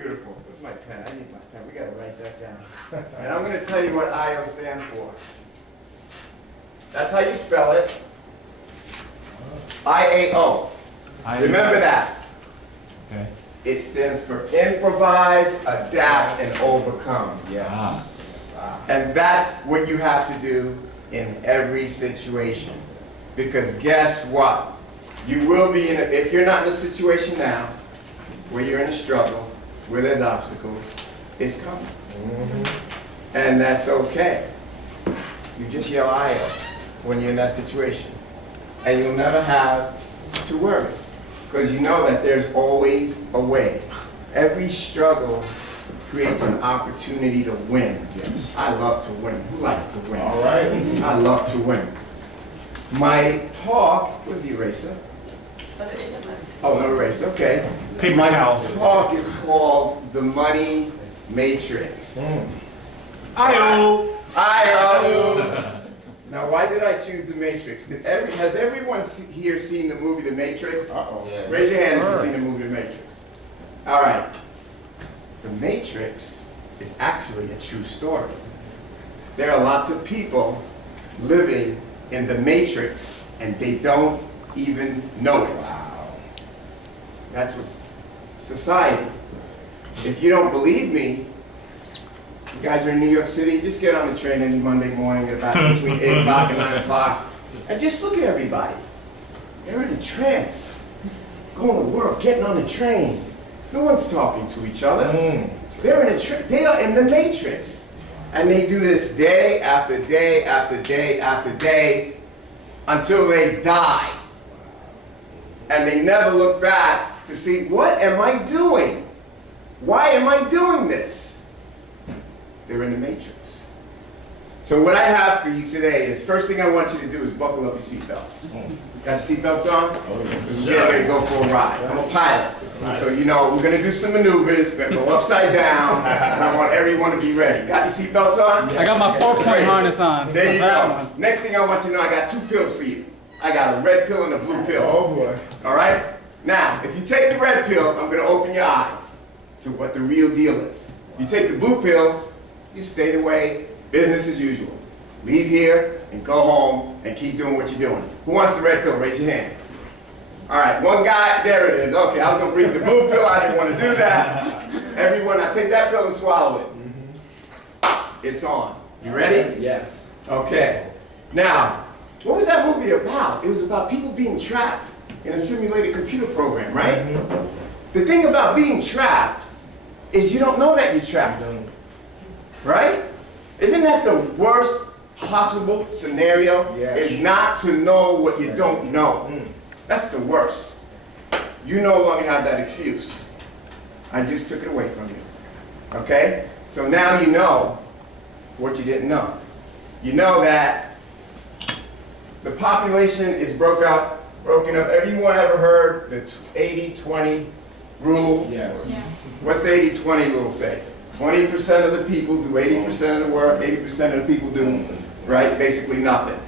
Beautiful. Where's my pen? I need my pen. We gotta write that down. And I'm gonna tell you what IO stands for. That's how you spell it. IAO. Remember that. Okay. It stands for improvise, adapt, and overcome. Yes. And that's what you have to do in every situation. Because guess what? You will be in a, if you're not in a situation now, where you're in a struggle, where there's obstacles, it's coming. And that's okay. You just yell IO when you're in that situation. And you'll never have to worry. Because you know that there's always a way. Every struggle creates an opportunity to win. Yes. I love to win. Who likes to win? All right. I love to win. My talk, where's the eraser? Oh, no eraser, okay. Paper My towel. talk is called The Money Matrix. IO. IO. Now, why did I choose The Matrix? Has everyone here seen the movie The Matrix? Uh-oh. Yeah. Raise your hand if you've seen the movie The Matrix. All right. The Matrix is actually a true story. There are lots of people living in the Matrix and they don't even know it. Wow. That's what's society. If you don't believe me, you guys are in New York City, just get on the train any Monday morning at about between 8 o'clock and 9 o'clock and just look at everybody. They're in a trance. Going to work, getting on the train. No one's talking to each other. They're in a they are in the Matrix. And they do this day after day after day after day until they die. And they never look back to see, what am I doing? Why am I doing this? They're in the Matrix. So what I have for you today is, first thing I want you to do is buckle up your seatbelts. Got your seatbelts on? Oh, yes. We're getting ready to go for a ride. I'm a pilot. So you know, we're gonna do some maneuvers, we're gonna go upside down, and I want everyone to be ready. Got your seatbelts on? I got my 4-point harness on. There you That go. one. Next thing I want you to know, I got 2 pills for you. I got a red pill and a blue pill. Oh boy. All right? Now, if you take the red pill, I'm gonna open your eyes to what the real deal is. You take the blue pill, you stay the way, business as usual. Leave here and go home and keep doing what you're doing. Who wants the red pill? Raise your hand. All right, one guy, there it is. Okay, I was gonna bring the blue pill, I didn't wanna do that. Everyone, now take that pill and swallow it. It's on. You ready? Yes. Okay. Now, what was that movie about? It was about people being trapped in a simulated computer program, right? The thing about being trapped is you don't know that you're trapped, right? Isn't that the worst possible scenario? Yes. Is not to know what you don't know. That's the worst. You no longer have that excuse. I just took it away from you. Okay? So now you know what you didn't know. You know that the population is broken up. Everyone ever heard the 80-20 rule? Yes. What's the 80-20 rule say? 20% of the people do 80% of the work, 80% of the people do, right, basically nothing.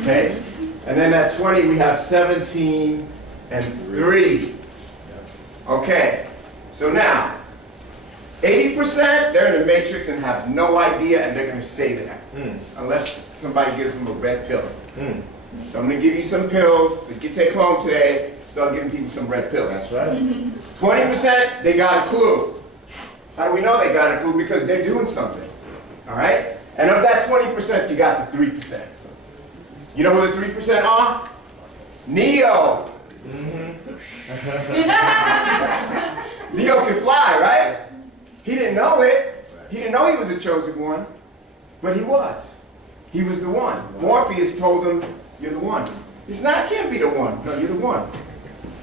Okay? And then at 20, we have 17 and 3. Okay, so now, 80%, they're in the Matrix and have no idea, and they're going to stay there. Unless somebody gives them a red pill. So I'm going to give you some pills, so you can take home today, start giving people some red pills. That's right. 20%, they got a clue. How do we know they got a clue? Because they're doing something. All right? And of that 20%, you got the 3%. You know who the 3% are? Neo. Neo can fly, right? He didn't know it. He didn't know he was the chosen one, but he was. He was the one. Morpheus told him, you're the one. It's not, can't be the one. No, you're the one.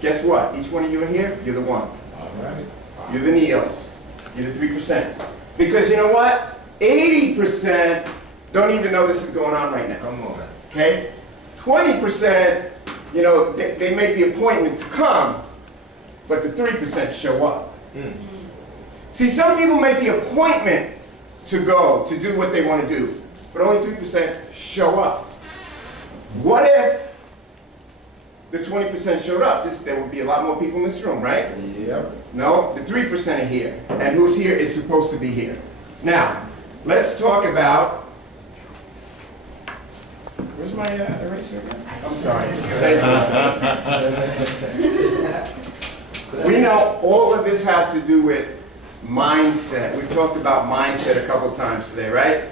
Guess what? Each one of you in here, you're the one. All right. You're the Neos. You're the 3%. Because you know what? 80% don't even know this is going on right now. Come on. Okay? 20%, you know, they make the appointment to come, but the 3% show up. See, some people make the appointment to go, to do what they want to do, but only 3% show up. What if the 20% showed up, there would be a lot more people in this room, right? Yep. No, the 3% are here. And who's here is supposed to be here. Now, let's talk about, where's my eraser again? I'm sorry. We know all of this has to do with mindset. We've talked about mindset a couple times today, right?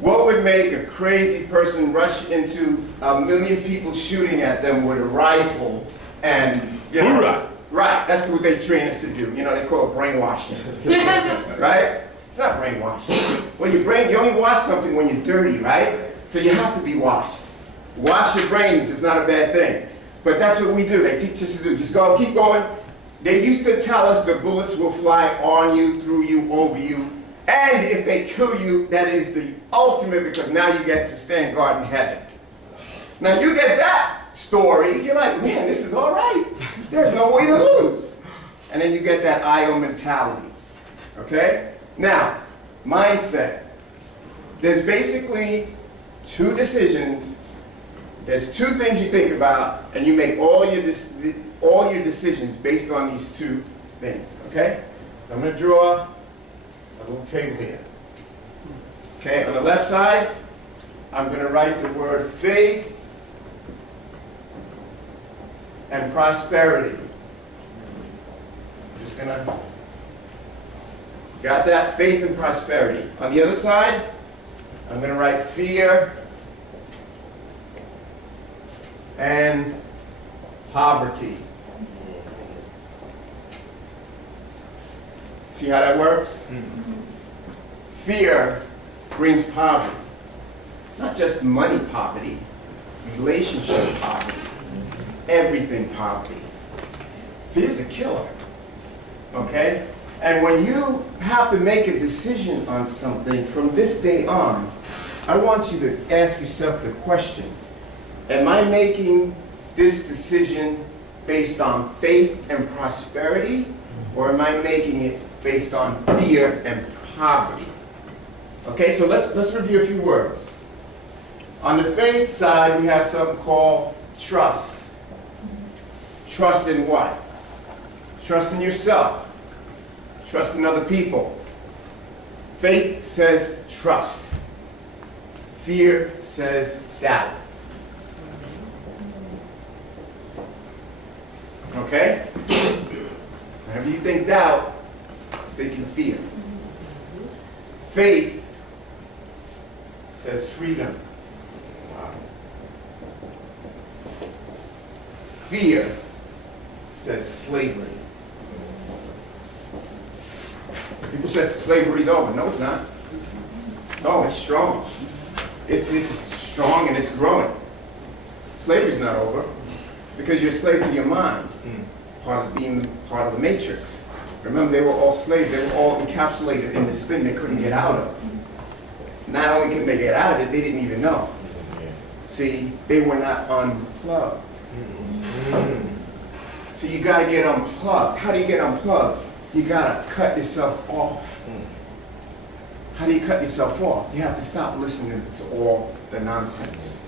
What would make a crazy person rush into a million people shooting at them with a rifle and, you know, Hoorah! Right, that's what they train us to do. You know, they call it brainwashing. Right? It's not brainwashing. Well, you only wash something when you're dirty, right? So you have to be washed. Wash your brains is not a bad thing. But that's what we do. They teach us to do. Just go, keep going. They used to tell us the bullets will fly on you, through you, over you. And if they kill you, that is the ultimate, because now you get to stand guard in heaven. Now you get that story, you're like, man, this is all right. There's no way to lose. And then you get that IO mentality. Okay? Now, mindset. There's basically two decisions. There's two things you think about, and you make all your decisions based on these two things. Okay? I'm going to draw a little table here. Okay, on the left side, I'm going to write the word faith and prosperity. I'm just going to, got that? Faith and prosperity. On the other side, I'm going to write fear and poverty. See how that works? Fear brings poverty. Not just money poverty, relationship poverty, everything poverty. Fear is a killer, okay? And when you have to make a decision on something from this day on, I want you to ask yourself the question, am I making this decision based on faith and prosperity, or am I making it based on fear and poverty? Okay, so let's review a few words. On the faith side, we have something called trust. Trust in what? Trust in yourself. Trust in other people. Faith says trust. Fear says doubt. Okay? Whenever you think doubt, you're thinking fear. Faith says freedom. Fear says slavery. People say slavery's over. No, it's not. No, it's strong. It's strong and it's growing. Slavery's not over because you're a slave to your mind, part of being part of the matrix. Remember, they were all slaves. They were all encapsulated in this thing they couldn't get out of. Not only couldn't they get out of it, they didn't even know. See, they were not unplugged. So you got to get unplugged. How do you get unplugged? You got to cut yourself off. How do you cut yourself off? You have to stop listening to all the nonsense.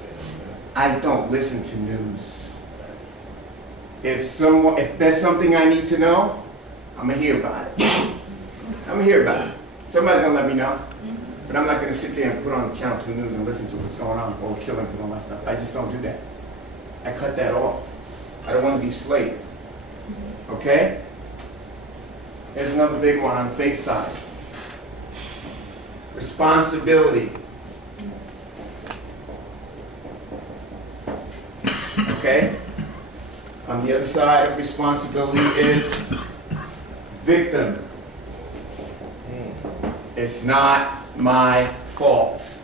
I don't listen to news. If there's something I need to know, I'm going to hear about it. I'm going to hear about it. Somebody's going to let me know. But I'm not going to sit there and put on Channel 2 News and listen to what's going on, all the killings and all that stuff. I just don't do that. I cut that off. I don't want to be a slave. Okay? Here's another big one on the faith side. Responsibility. Okay? On the other side of responsibility is victim. It's not my fault.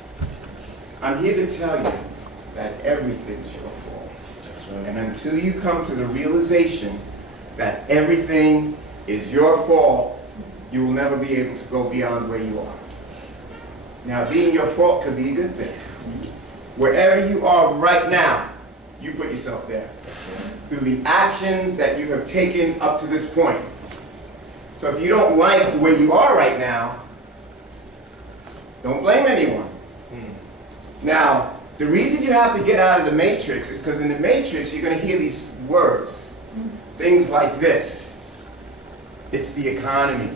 I'm here to tell you that everything's your fault. That's right. And until you come to the realization that everything is your fault, you will never be able to go beyond where you are. Now, being your fault could be a good thing. Wherever you are right now, you put yourself there through the actions that you have taken up to this point. So if you don't like where you are right now, don't blame anyone. Now, The reason you have to get out of the matrix is because in the matrix you're going to hear these words. Things like this. It's the economy.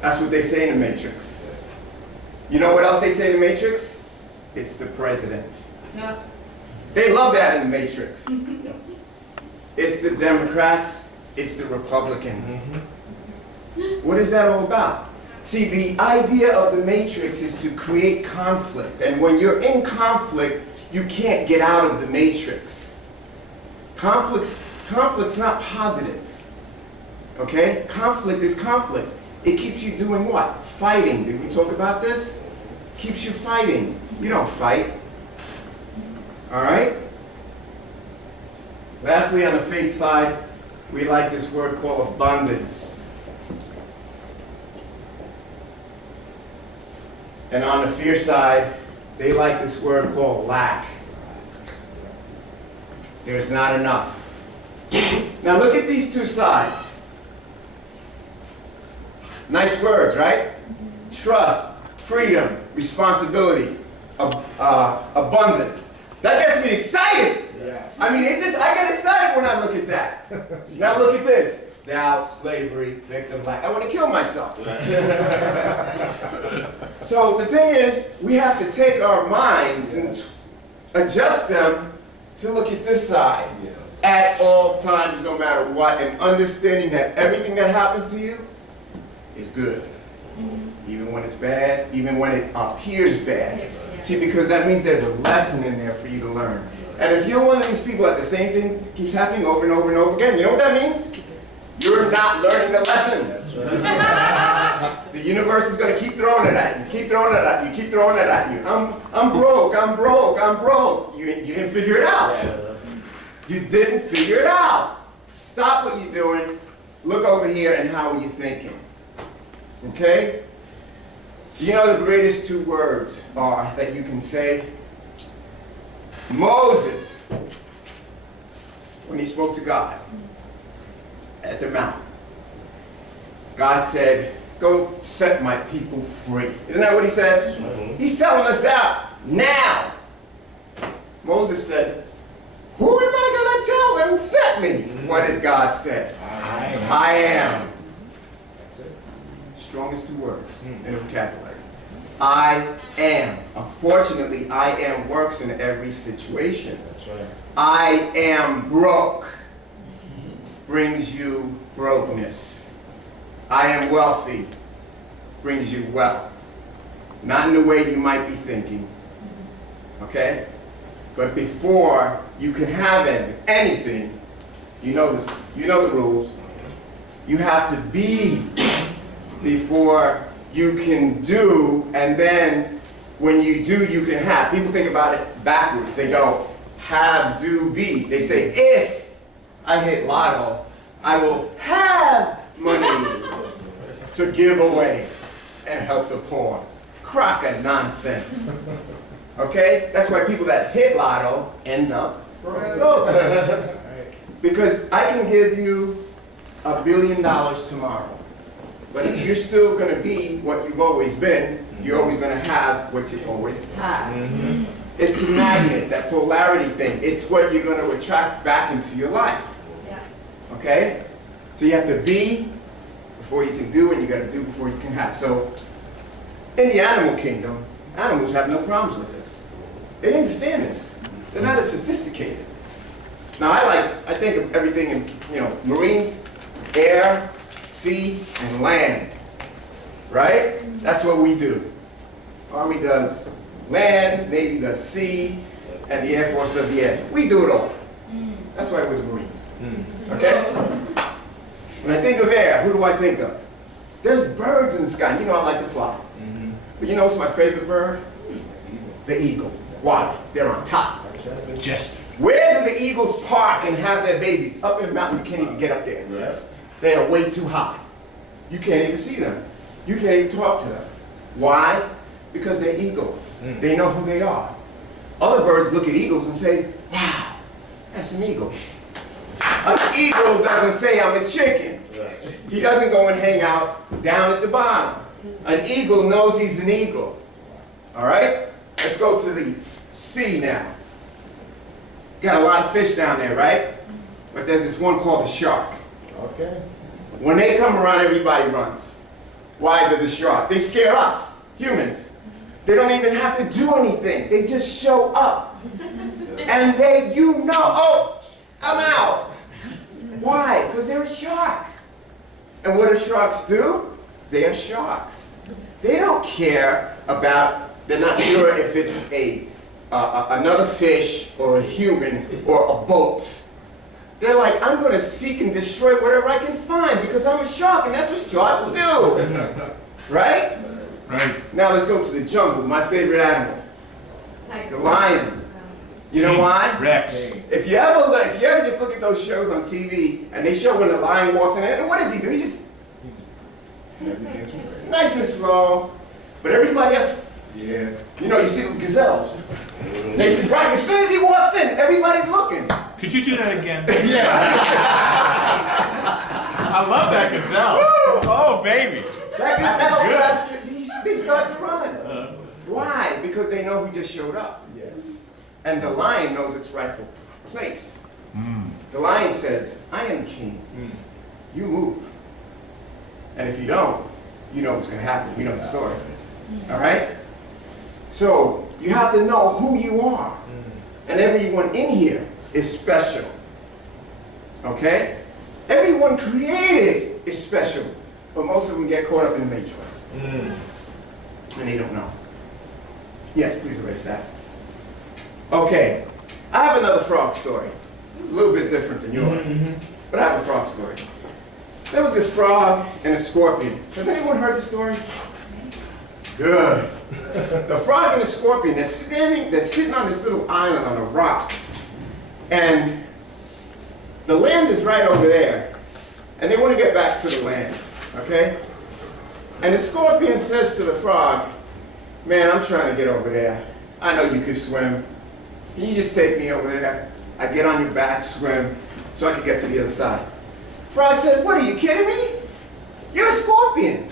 That's what they say in the matrix. You know what else they say in the matrix? It's the president. No. They love that in the matrix. It's the Democrats. It's the Republicans. What is that all about? See, the idea of the matrix is to create conflict. And when you're in conflict, you can't get out of the matrix. Conflict's not positive. Okay? Conflict is conflict. It keeps you doing what? Fighting. Did we talk about this? Keeps you fighting. You don't fight. All right? Lastly, on the faith side, we like this word called abundance. And on the fear side, they like this word called lack. There's not enough. Now look at these two sides. Nice words, right? Trust, freedom, responsibility, abundance. That gets me excited. Yes. I mean, I get excited when I look at that. Now look at this. Doubt, slavery, victim, lack. I want to kill myself. So the thing is, we have to take our minds and adjust them to look at this side at all times, no matter what, and understanding that everything that happens to you is good. Even when it's bad, even when it appears bad. See, because that means there's a lesson in there for you to learn. And if you're one of these people that the same thing keeps happening over and over and over again, you know what that means? You're not learning the lesson. The universe is going to keep throwing it at you, keep throwing it at you, keep throwing it at you. I'm broke, I'm broke, I'm broke. You didn't figure it out. You didn't figure it out. Stop what you're doing. Look over here and how are you thinking? Okay? You know the greatest two words are that you can say? Moses, when he spoke to God at the mountain, God said, go set my people free. Isn't that what he said? He's telling us that now. Moses said, who am I going to tell them set me? What did God say? I am. That's it. Strongest two words in the vocabulary. I am. Unfortunately, I am works in every situation. That's right. I am broke brings you brokenness. I am wealthy brings you wealth. Not in the way you might be thinking. Okay? But before you can have anything, you know the rules. You have to be before you can do, and then when you do, you can have. People think about it backwards. They go, have, do, be. They say, if I hit lotto, I will have money to give away and help the poor. Crock of nonsense. Okay? That's why people that hit lotto end up broke. Because I can give you $1 billion tomorrow. But if you're still going to be what you've always been, you're always going to have what you always had. It's a magnet, that polarity thing. It's what you're going to attract back into your life. Okay? So you have to be before you can do, and you got to do before you can have. So in the animal kingdom, animals have no problems with this. They understand this. They're not as sophisticated. Now I think of everything in, Marines, air, sea, and land. Right? That's what we do. Army does land, Navy does sea, and the Air Force does the air. We do it all. That's why we're the Marines. Okay? When I think of air, who do I think of? There's birds in the sky. You know I like to fly. But you know what's my favorite bird? The eagle. Why? They're on top. Majestic. Where do the eagles park and have their babies? Up in the mountain, you can't even get up there. They are way too high. You can't even see them. You can't even talk to them. Why? Because they're eagles. They know who they are. Other birds look at eagles and say, wow, that's an eagle. An eagle doesn't say I'm a chicken. He doesn't go and hang out down at the bottom. An eagle knows he's an eagle. All right? Let's go to the sea now. Got a lot of fish down there, right? But there's this one called the shark. Okay. When they come around, everybody runs. Why the shark? They scare us, humans. They don't even have to do anything. They just show up. And they, oh, I'm out. Why? Because they're a shark. And what do sharks do? They are sharks. They don't care about, they're not sure if it's another fish or a human or a boat. They're like, I'm going to seek and destroy whatever I can find because I'm a shark and that's what sharks do. Right? Right. Now let's go to the jungle, my favorite animal, the lion. You know why? Rex. If you ever just look at those shows on TV and they show when the lion walks in, and what does he do? He just nice and slow. But everybody else, Yeah. you know, you see the gazelles. They see, right, as soon as he walks in, everybody's looking. Could you do that again? Yeah. I love that gazelle. Oh, baby. That gazelle, they start to run. Why? Because they know who just showed up. Yes. And the lion knows its rightful place. The lion says, I am king. You move. And if you don't, you know what's going to happen. You know the story. All right? So you have to know who you are. And everyone in here is special. Okay? Everyone created is special. But most of them get caught up in the matrix. And they don't know. Yes, please erase that. Okay. I have another frog story. It's a little bit different than yours. But I have a frog story. There was this frog and a scorpion. Has anyone heard the story? Good. The frog and the scorpion, they're sitting on this little island on a rock. And the land is right over there. And they want to get back to the land. Okay? And the scorpion says to the frog, man, I'm trying to get over there. I know you can swim. Can you just take me over there? I get on your back, swim, so I can get to the other side. Frog says, what, are you kidding me? You're a scorpion.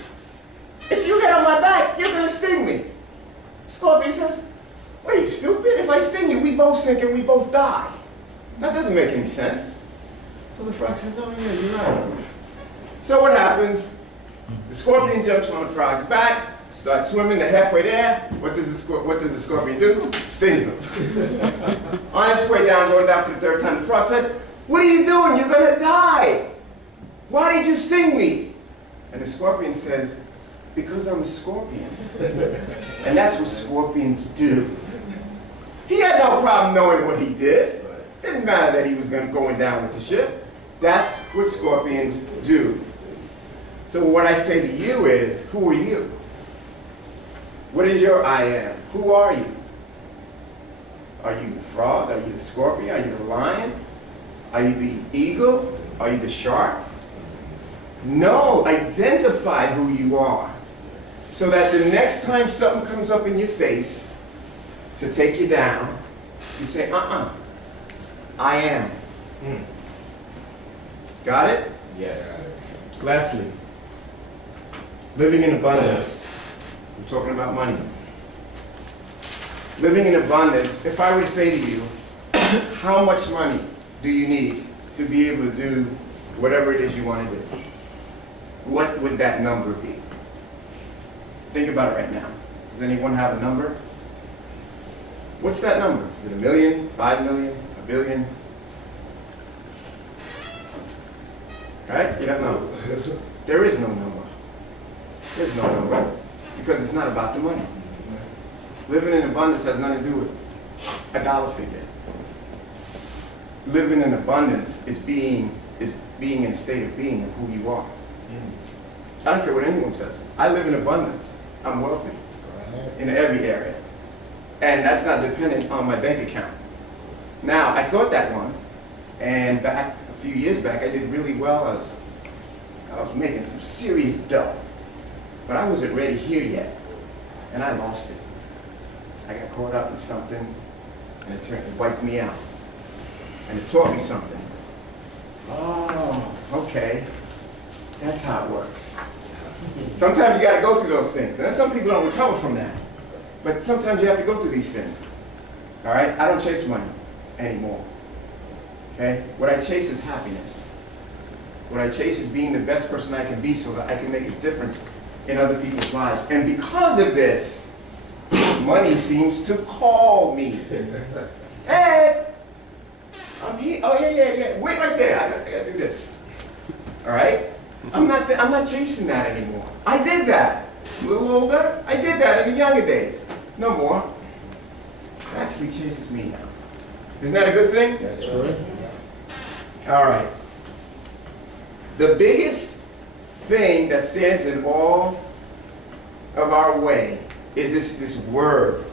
If you get on my back, you're going to sting me. Scorpion says, what, are you stupid? If I sting you, we both sink and we both die. That doesn't make any sense. So the frog says, oh yeah, you're right. So what happens? The scorpion jumps on the frog's back, starts swimming, they're halfway there. What does the scorpion do? Stings him. On its way down, going down for the third time, the frog said, what are you doing? You're going to die. Why did you sting me? And the scorpion says, because I'm a scorpion. And that's what scorpions do. He had no problem knowing what he did. Didn't matter that he was going down with the ship. That's what scorpions do. So what I say to you is, who are you? What is your I am? Who are you? Are you the frog? Are you the scorpion? Are you the lion? Are you the eagle? Are you the shark? No, identify who you are. So that the next time something comes up in your face to take you down, you say, I am. Got it? Yes. Lastly, living in abundance. We're talking about money. Living in abundance, if I were to say to you, how much money do you need to be able to do whatever it is you want to do? What would that number be? Think about it right now. Does anyone have a number? What's that number? Is it $1 million, $5 million, $1 billion? Right? You don't know. There is no number. There's no number. Because it's not about the money. Living in abundance has nothing to do with a dollar figure. Living in abundance is being in a state of being of who you are. I don't care what anyone says. I live in abundance. I'm wealthy in every area. And that's not dependent on my bank account. Now, I thought that once, and back a few years back, I did really well. I was making some serious dough. But I wasn't ready here yet. And I lost it. I got caught up in something, and it wiped me out. And it taught me something. Oh, okay. That's how it works. Sometimes you got to go through those things. And some people don't recover from that. But sometimes you have to go through these things. All right? I don't chase money anymore. Okay? What I chase is happiness. What I chase is being the best person I can be so that I can make a difference in other people's lives. And because of this, money seems to call me. Hey, I'm here. Oh, yeah. Wait right there. I gotta do this. All right? I'm not chasing that anymore. I did that. A little older, I did that in the younger days. No more. It actually chases me now. Isn't that a good thing? That's right. All right. The biggest thing that stands in all of our way is this word.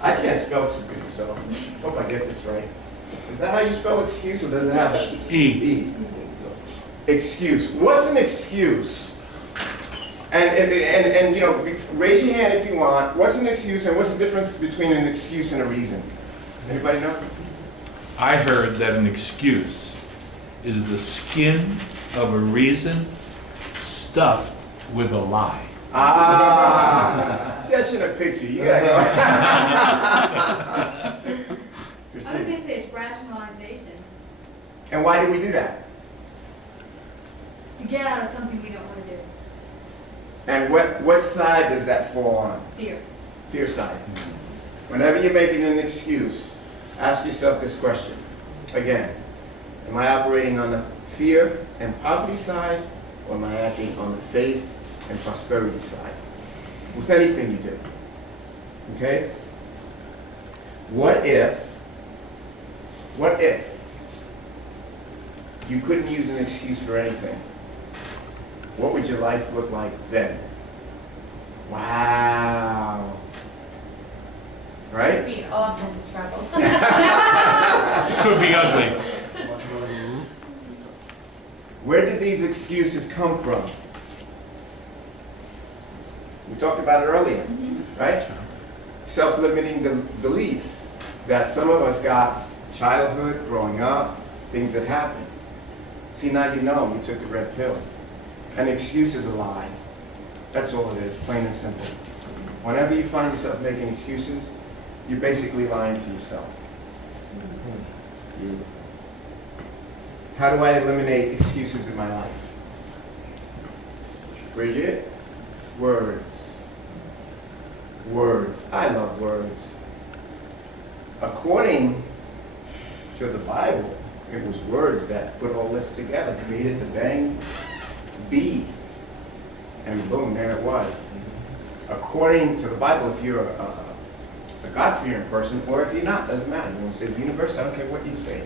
I can't spell too good, so hope I get this right. Is that how you spell excuse, or does it have an E? Excuse. What's an excuse? And you know, raise your hand if you want. What's an excuse, and what's the difference between an excuse and a reason? Anybody know? I heard that an excuse is the skin of a reason stuffed with a lie. Ah, see, I should have picture. You gotta go. I was gonna say it's rationalization. And why do we do that? To get out of something we don't want to do. And what side does that fall on? Fear. Fear side. Whenever you're making an excuse, ask yourself this question. Again, am I operating on the fear and poverty side, or am I acting on the faith and prosperity side? With anything you do. Okay? What if you couldn't use an excuse for anything? What would your life look like then? Wow. Right? Be in all kinds of trouble. Could be ugly. Where did these excuses come from? We talked about it earlier, right? Self-limiting beliefs that some of us got childhood, growing up, things that happened. See, now you know you took the red pill. An excuse is a lie. That's all it is, plain and simple. Whenever you find yourself making excuses, you're basically lying to yourself. How do I eliminate excuses in my life? Bridget? Words. Words. I love words. According to the Bible, it was words that put all this together, created the bang, be, and boom, there it was. According to the Bible, if you're a God-fearing person, or if you're not, doesn't matter. You want to say the universe, I don't care what you say.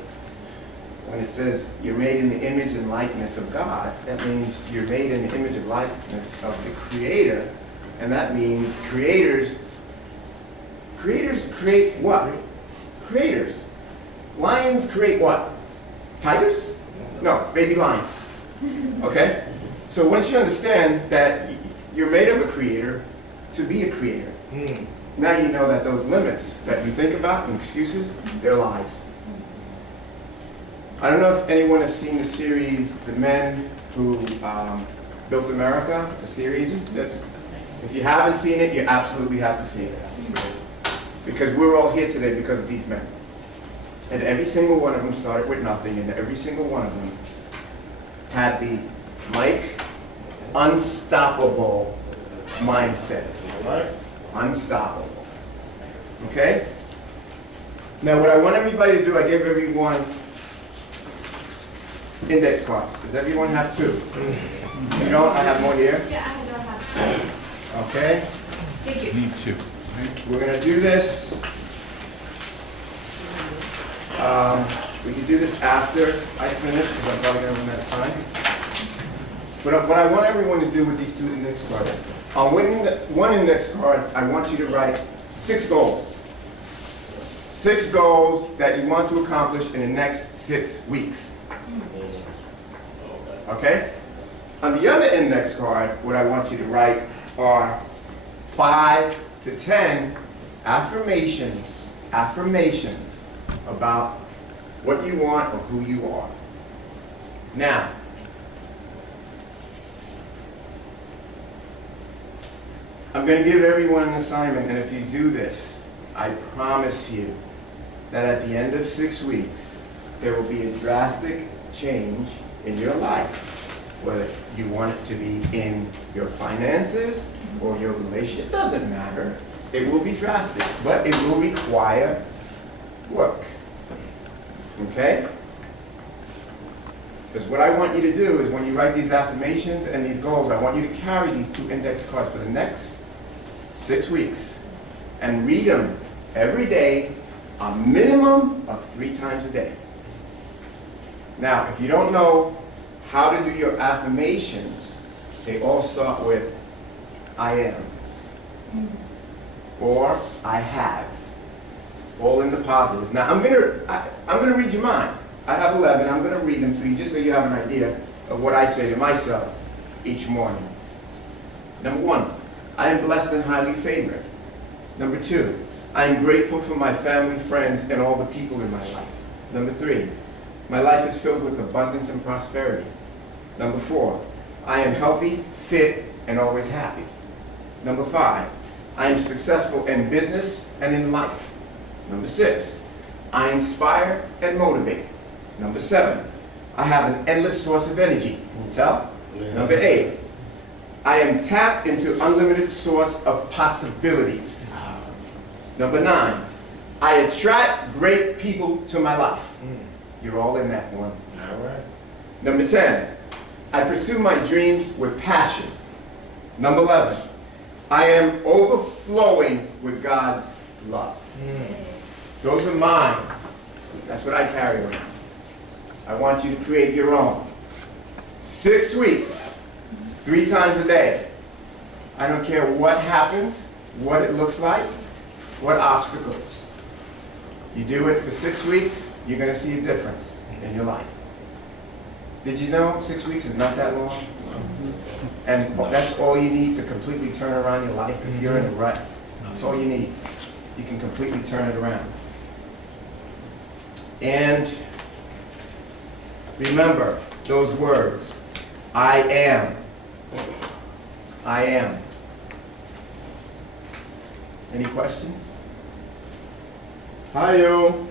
When it says you're made in the image and likeness of God, that means you're made in the image and likeness of the Creator, and that means creators create what? Creators. Lions create what? Tigers? No, baby lions. Okay? So once you understand that you're made of a creator to be a creator, now you know that those limits that you think about and excuses, they're lies. I don't know if anyone has seen the series, The Men Who Built America. It's a series that's, if you haven't seen it, you absolutely have to see it. Because we're all here today because of these men. And every single one of them started with nothing, and every single one of them had the unstoppable mindset. Right? Unstoppable. Okay? Now what I want everybody to do, I gave everyone index cards. Does everyone have two? You don't? I have more here. Yeah, I don't have. Okay? Thank you. Need to. We're going to do this. We can do this after I finish, because I'm probably going to run out of time. But what I want everyone to do with these two index cards, on one index card, I want you to write 6 goals. 6 goals that you want to accomplish in the next 6 weeks. Okay? On the other index card, what I want you to write are 5 to 10 affirmations about what you want or who you are. Now, I'm going to give everyone an assignment, and if you do this, I promise you that at the end of 6 weeks, there will be a drastic change in your life. Whether you want it to be in your finances or your relationship, doesn't matter. It will be drastic, but it will require work. Okay? Because what I want you to do is when you write these affirmations and these goals, I want you to carry these 2 index cards for the next 6 weeks and read them every day, a minimum of 3 times a day. Now, if you don't know how to do your affirmations, they all start with I am or I have, all in the positive. Now, I'm gonna read you mine. I have 11. I'm going to read them to you just so you have an idea of what I say to myself each morning. Number 1, I am blessed and highly favored. Number 2, I am grateful for my family, friends, and all the people in my life. Number 3, my life is filled with abundance and prosperity. Number 4, I am healthy, fit, and always happy. Number 5, I am successful in business and in life. Number 6, I inspire and motivate. Number 7, I have an endless source of energy. Can you tell? Yeah. Number 8, I am tapped into unlimited source of possibilities. Number 9, I attract great people to my life. You're all in that one. All right. Number 10, I pursue my dreams with passion. Number 11, I am overflowing with God's love. Those are mine. That's what I carry around. I want you to create your own. 6 weeks, 3 times a day. I don't care what happens, what it looks like, what obstacles. You do it for 6 weeks, you're going to see a difference in your life. Did you know 6 weeks is not that long? And that's all you need to completely turn around your life. If you're in a rut, that's all you need. You can completely turn it around. And remember those words, I am. I am. Any questions? Hi, yo.